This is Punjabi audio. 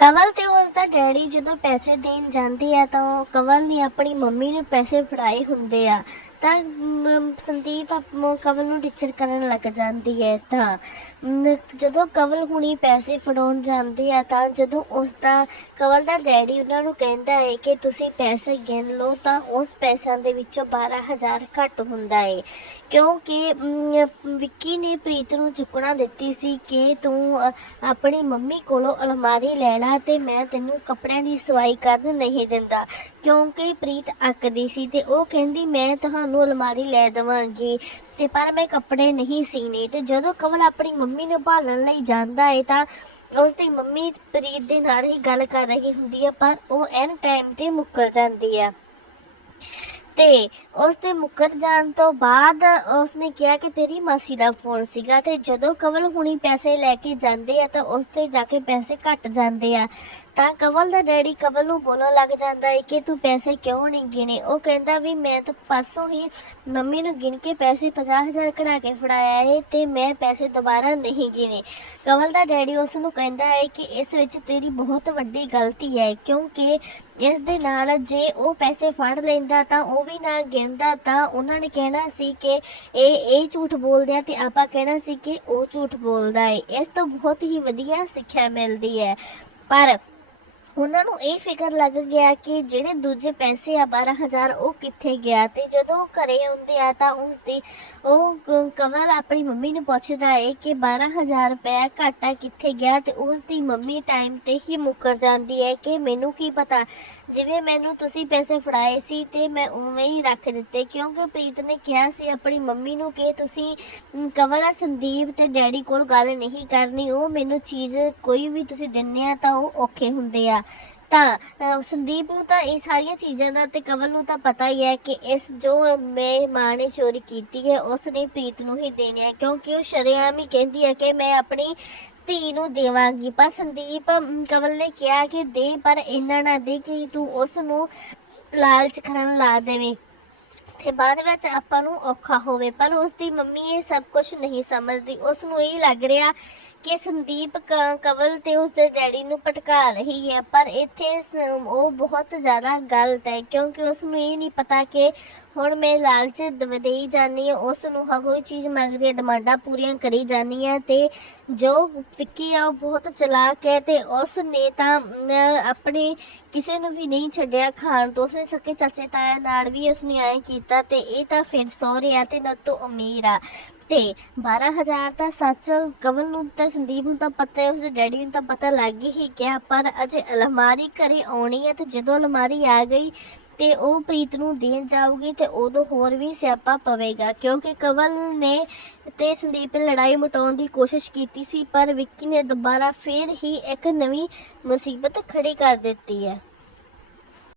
ਕਵਲ ਤੇ ਉਸ ਦਾ ਡੈਡੀ ਜਦੋਂ ਪੈਸੇ ਦੇਣ ਜਾਂਦੇ ਆ ਤਾਂ ਉਹ ਕਵਲ ਨੇ ਆਪਣੀ ਮੰਮੀ ਨੂੰ ਪੈਸੇ ਫੜਾਏ ਹੁੰਦੇ ਆ। ਤਾਂ ਸੰਦੀਪ ਆਪ- ਕਵਲ ਨੂੰ ਟੀਚਰ ਕਰਨ ਲੱਗ ਜਾਂਦੀ ਹੈ ਤਾਂ। ਜਦੋਂ ਕਵਲ ਹੁਣੀ ਪੈਸੇ ਫੜਾਉਣ ਜਾਂਦੇ ਆ ਤਾਂ ਜਦੋਂ ਉਸ ਦਾ ਕਵਲ ਦਾ ਡੈਡੀ ਉਹਨਾਂ ਨੂੰ ਕਹਿੰਦਾ ਹੈ ਕਿ ਤੁਸੀਂ ਪੈਸੇ ਗਿਣ ਲਓ ਤਾਂ ਉਸ ਪੈਸਿਆਂ ਦੇ ਵਿੱਚੋਂ 12000 ਘੱਟ ਹੁੰਦਾ ਹੈ। ਕਿਉਂਕਿ ਵਿੱਕੀ ਨੇ ਪ੍ਰੀਤ ਨੂੰ ਚੁੱਕਣਾ ਦਿੱਤੀ ਸੀ ਕਿ ਤੂੰ ਆਪਣੀ ਮੰਮੀ ਕੋਲੋਂ ਅਲਮਾਰੀ ਲੈਣਾ ਲੈ ਤੇ ਮੈਂ ਤੈਨੂੰ ਕੱਪੜਿਆਂ ਦੀ ਸਵਾਈ ਕਰਨ ਨਹੀਂ ਦਿੰਦਾ। ਕਿਉਂਕਿ ਪ੍ਰੀਤ ਅੱਕਦੀ ਸੀ ਤੇ ਉਹ ਕਹਿੰਦੀ, ਮੈਂ ਤੁਹਾਨੂੰ ਅਲਮਾਰੀ ਲੈ ਦੇਵਾਂਗੀ। ਤੇ ਪਰ ਮੈਂ ਕੱਪੜੇ ਨਹੀਂ ਸੀਨੇ। ਤੇ ਜਦੋਂ ਕਮਲ ਆਪਣੀ ਮੰਮੀ ਨੂੰ ਭਾਲਣ ਲਈ ਜਾਂਦਾ ਹੈ ਤਾਂ ਉਸ ਦੀ ਮੰਮੀ ਪ੍ਰੀਤ ਦੇ ਨਾਲ ਹੀ ਗੱਲ ਕਰ ਰਹੀ ਹੁੰਦੀ ਹੈ ਪਰ ਉਹ ਐਨ ਟਾਈਮ ਤੇ ਮੁੱਕਰ ਜਾਂਦੀ ਹੈ ਤੇ ਉਸ ਦੇ ਮੁੱਕਰ ਜਾਣ ਤੋਂ ਬਾਅਦ ਉਸਨੇ ਕਿਹਾ ਕਿ ਤੇਰੀ ਮਾਸੀ ਦਾ ਫੋਨ ਸੀਗਾ ਤੇ ਜਦੋਂ ਕਵਲ ਹੁਣੀ ਪੈਸੇ ਲੈ ਕੇ ਜਾਂਦੇ ਆ ਤਾਂ ਉਸ ਤੇ ਜਾ ਕੇ ਪੈਸੇ ਘਟ ਜਾਂਦੇ ਆ। ਤਾਂ ਕਵਲ ਦਾ ਡੈਡੀ ਕਵਲ ਨੂੰ ਬੋਲਣ ਲੱਗ ਜਾਂਦਾ ਹੈ ਕਿ ਤੂੰ ਪੈਸੇ ਕਿਉਂ ਨਹੀਂ ਗਿਣੇ? ਉਹ ਕਹਿੰਦਾ ਵੀ ਮੈਂ ਤਾਂ ਪਰਸੋਂ ਹੀ ਮੰਮੀ ਨੂੰ ਗਿਣ ਕੇ ਪੈਸੇ 50000 ਕਢਾ ਕੇ ਫੜਾਇਆ ਹੈ ਤੇ ਮੈਂ ਪੈਸੇ ਦੁਬਾਰਾ ਨਹੀਂ ਗਿਣੇ। ਕਵਲ ਦਾ ਡੈਡੀ ਉਸ ਨੂੰ ਕਹਿੰਦਾ ਹੈ ਕਿ ਇਸ ਵਿੱਚ ਤੇਰੀ ਬਹੁਤ ਵੱਡੀ ਗਲਤੀ ਹੈ ਕਿਉਂਕਿ ਇਸ ਦੇ ਨਾਲ ਜੇ ਉਹ ਪੈਸੇ ਫੜ ਲੈਂਦਾ ਤਾਂ ਉਹ ਵੀ ਨਾ ਗਿਣਦਾ ਤਾਂ ਉਹਨਾਂ ਨੇ ਕਹਿਣਾ ਸੀ ਕਿ ਇਹ ਇਹ ਝੂਠ ਬੋਲਦੇ ਆ ਤੇ ਆਪਾਂ ਕਹਿਣਾ ਸੀ ਕਿ ਉਹ ਝੂਠ ਬੋਲਦਾ ਹੈ ਇਸ ਤੋਂ ਬਹੁਤ ਹੀ ਵਧੀਆ ਸਿੱਖਿਆ ਮਿਲਦੀ ਹੈ ਪਰ ਉਹਨਾਂ ਨੂੰ ਇਹ ਫਿਕਰ ਲੱਗ ਗਿਆ ਕਿ ਜਿਹੜੇ ਦੂਜੇ ਪੈਸੇ ਆ 12000 ਉਹ ਕਿੱਥੇ ਗਿਆ ਤੇ ਜਦੋਂ ਉਹ ਘਰੇ ਆਉਂਦੇ ਆ ਤਾਂ ਉਸ ਦੀ ਉਹ ਕ- ਕਵਲ ਆਪਣੀ ਮੰਮੀ ਨੂੰ ਪੁੱਛਦਾ ਹੈ ਕਿ 12000 ਰੁਪਇਆ ਘਾਟਾ ਕਿੱਥੇ ਗਿਆ ਤੇ ਉਸ ਦੀ ਮੰਮੀ ਟਾਈਮ ਤੇ ਹੀ ਮੁੱਕਰ ਜਾਂਦੀ ਹੈ ਕਿ ਮੈਨੂੰ ਕੀ ਪਤਾ। ਜਿਵੇਂ ਮੈਨੂੰ ਤੁਸੀਂ ਪੈਸੇ ਫੜਾਏ ਸੀ ਤੇ ਮੈਂ ਉਵੇਂ ਹੀ ਰੱਖ ਦਿੱਤੇ। ਕਿਉਂਕਿ ਪ੍ਰੀਤ ਨੇ ਕਿਹਾ ਸੀ ਆਪਣੀ ਮੰਮੀ ਨੂੰ ਕਿ ਤੁਸੀਂ ਅਮ, ਕਵਲ ਆ ਸੰਦੀਪ ਤੇ ਡੈਡੀ ਕੋਲ ਗੱਲ ਨਹੀਂ ਕਰਨੀ। ਉਹ ਮੈਨੂੰ ਚੀਜ਼ ਕੋਈ ਵੀ ਤੁਸੀਂ ਦਿੰਦੇ ਆ ਤਾਂ ਉਹ ਔਖੇ ਹੁੰਦੇ ਆ। ਤਾਂ ਸੰਦੀਪ ਨੂੰ ਤਾਂ ਇਹ ਸਾਰੀਆਂ ਚੀਜ਼ਾਂ ਦਾ ਤੇ ਕਵਲ ਨੂੰ ਤਾਂ ਪਤਾ ਹੀ ਹੈ ਕਿ ਇਸ ਜੋ ਮੈਂ ਮਾਂ ਨੇ ਚੋਰੀ ਕੀਤੀ ਹੈ ਉਸ ਨੇ ਪ੍ਰੀਤ ਨੂੰ ਹੀ ਦੇਣੀ ਹੈ ਕਿਉਂਕਿ ਉਹ ਸ਼ਰੇਆਮ ਹੀ ਕਹਿੰਦੀ ਹੈ ਕਿ ਮੈਂ ਆਪਣੀ ਧੀ ਨੂੰ ਦੇਵਾਂਗੀ। ਪਰ ਸੰਦੀਪ ਅਮ, ਕਵਲ ਨੇ ਕਿਹਾ ਕਿ ਦੇ ਪਰ ਇੰਨਾ ਨਾ ਦੇ ਕਿ ਤੂੰ ਉਸ ਨੂੰ ਲਾਲਚ ਕਰਨ ਲਾ ਦੇਵੇਂ। ਤੇ ਬਾਅਦ ਵਿੱਚ ਆਪਾਂ ਨੂੰ ਔਖਾ ਹੋਵੇ ਪਰ ਉਸ ਦੀ ਮੰਮੀ ਇਹ ਸਭ ਕੁਝ ਨਹੀਂ ਸਮਝਦੀ। ਉਸ ਨੂੰ ਇਹ ਲੱਗ ਰਿਹਾ ਕਿ ਸੰਦੀਪ ਕਵਲ ਤੇ ਉਸਦੇ ਡੈਡੀ ਨੂੰ ਭਟਕਾ ਰਹੀ ਹੈ, ਪਰ ਇੱਥੇ ਉਹ ਬਹੁਤ ਜ਼ਿਆਦਾ ਗਲਤ ਹੈ, ਕਿਉਂਕਿ ਉਸ ਨੂੰ ਇਹ ਨਹੀਂ ਪਤਾ ਕਿ ਹੁਣ ਮੈਂ ਲਾਲਚ ਦਵ- ਦੇਈ ਜਾਨੀ ਹੈ ਉਸ ਨੂੰ ਹਰ ਕੋਈ ਚੀਜ਼ ਮੰਗਦੀ ਹੈ ਡਿਮਾਂਡਾਂ ਪੂਰੀਆਂ ਕਰੀ ਜਾਨੀ ਹੈ ਤੇ ਜੋ ਵਿੱਕੀ ਆ ਉਹ ਬਹੁਤ ਚਲਾਕ ਹੈ ਤੇ ਉਸ ਨੇ ਤਾਂ ਆਪਣੇ ਕਿਸੇ ਨੂੰ ਵੀ ਨਹੀਂ ਛੱਡਿਆ ਖਾਣ ਤੋਂ। ਉਸਨੇ ਸਕੇ ਚਾਚੇ ਤਾਇਆ ਨਾਲ ਵੀ ਉਸਨੇ ਐਂ ਕੀਤਾ ਤੇ ਇਹ ਤਾਂ ਫਿਰ ਸਹੁਰੇ ਆ ਤੇ ਨਾ ਤੋਂ ਅਮੀਰ ਆ। ਤੇ 12000 ਤਾਂ ਸੱਚ ਕਮਲ ਨੂੰ ਤਾਂ ਸੰਦੀਪ ਨੂੰ ਤਾਂ ਪਤਾ ਹੈ, ਉਸਦੇ ਡੈਡੀ ਨੂੰ ਤਾਂ ਪਤਾ ਲੱਗ ਹੀ ਗਿਆ, ਪਰ ਅਜੇ ਅਲਮਾਰੀ ਘਰੇ ਆਉਣੀ ਹੈ ਤੇ ਜਦੋਂ ਅਲਮਾਰੀ ਆ ਗਈ ਤੇ ਉਹ ਪ੍ਰੀਤ ਨੂੰ ਦੇਣ ਜਾਊਗੀ ਤੇ ਉਦੋਂ ਹੋਰ ਵੀ ਸਿਆਪਾ ਪਵੇਗਾ। ਕਿਉਂਕਿ ਕਵਲ ਨੇ ਤੇ ਸੰਦੀਪ ਨੇ ਲੜਾਈ ਮਟਾਉਣ ਦੀ ਕੋਸ਼ਿਸ਼ ਕੀਤੀ ਸੀ, ਪਰ ਵਿੱਕੀ ਨੇ ਦੁਬਾਰਾ ਫੇਰ ਹੀ ਇੱਕ ਨਵੀਂ ਮੁਸੀਬਤ ਖੜੀ ਕਰ ਦਿੱਤੀ ਹੈ।